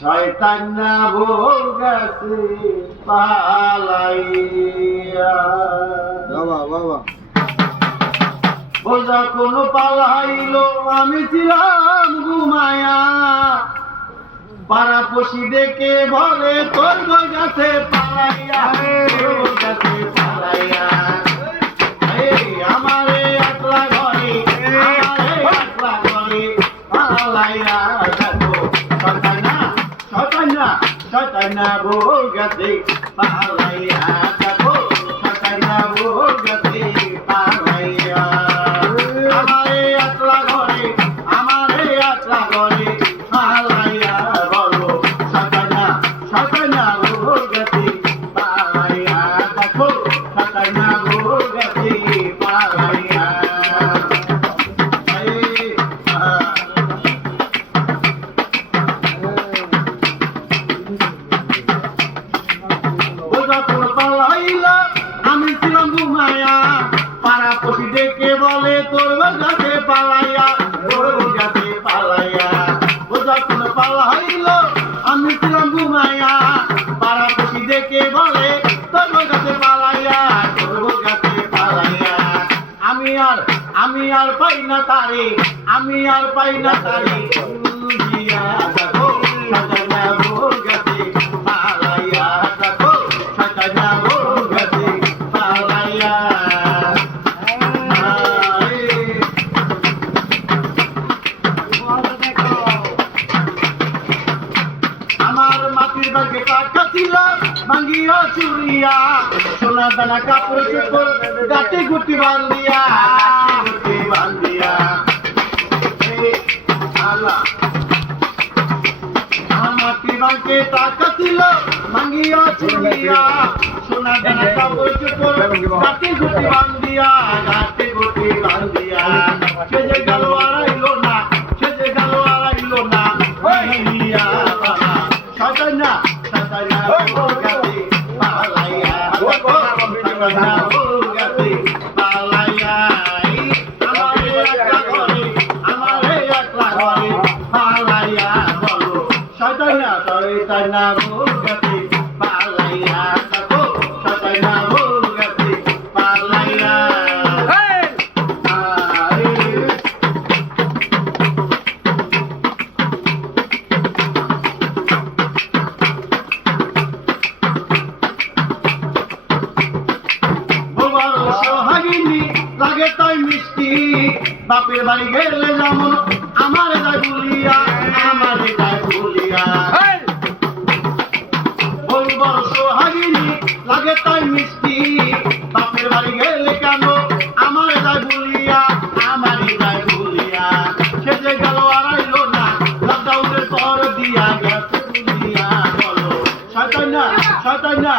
শয়তান না ভোর গেছে পালাইয়া। বাবা ও যখন পালাইলো আমি ছিলাম ঘুমায়া, পাড়াপড়শি দেখে বলে তোর বই গেছে পালাইয়া, তোর বই গেছে পালাইয়া। আমারে একলা ঘরে, আমারে একলা ঘরে পালাইয়া দেখো। শয়তান না ভোর গেছে পালাইয়া দেখো, শয়তান না ভোর গেছে পালাইয়া। আমারে একলা ঘরে, আমারে একলা ঘরে পালাইয়া বলো, শয়তান না ভোর গেছে পালাইয়া দেখো, শয়তান না ভোর গেছে পালাইয়া। আমি ছিলাম ঘুমায়া, পাড়াপড়শি দেখে বলে তোর গাছে পালাইয়া, তোর গাছে পালাইয়া। ও যখন পালাইলো আমি ছিলাম ঘুমায়া, পাড়াপড়শি দেখে বলে তোর গাছে পালাইয়া, তোর গাছে পালাইয়া। আমি আর পাই না তারে, আমি আর পাই না তারে বুঝিয়া দেখো, শয়তান না ভোর গেছে পালাইয়া দেখো, শয়তান না ভোর গেছে পালাইয়া। আমার মাটির ব্যাগে টাকা ছিল ভাঙ্গিয়া চুরিয়া, সোনা দানা কাপড় চোপড় গাঁটে গুটি বান্ধিয়া, গুটি বান্ধিয়া। আমার মাটির ব্যাগে টাকা ছিল ভাঙ্গিয়া চুরিয়া, সোনা দানা কাপড় চোপড় গাঁটে গুটি বান্ধিয়া, গাঁটে গুটি বান্ধিয়া। সে যে গেল আড়াইলো না, সে যে গেল আড়াইলো না হইয়া বাবা। শয়তান না ভোর গেছে পালাইয়া, শয়তান না ভোর গেছে পালাইয়া। আমারে একলা ঘরে, আমারে একলা ঘরে পালাইয়া বলো, শয়তান না ভোর গেছে পালাইয়া দেখো, শয়তান না ভোর গেছে পালাইয়া। সোহাগিনী লাগে তাই মিষ্টি, বাপের বাড়ি গেলে যেমন আমারে যায় ভুলিয়া, আমারে যায় ভুলিয়া। বলবো সোহাগিনী লাগে তাই মিষ্টি, বাপের বাড়ি গেলে কেন আমারে যায় ভুলিয়া, আমারে যায় ভুলিয়া। সে যে গেল আড়াইলো না, লকডাউনের পর দিয়া গেছে ভুলিয়া বলো, শয়তান না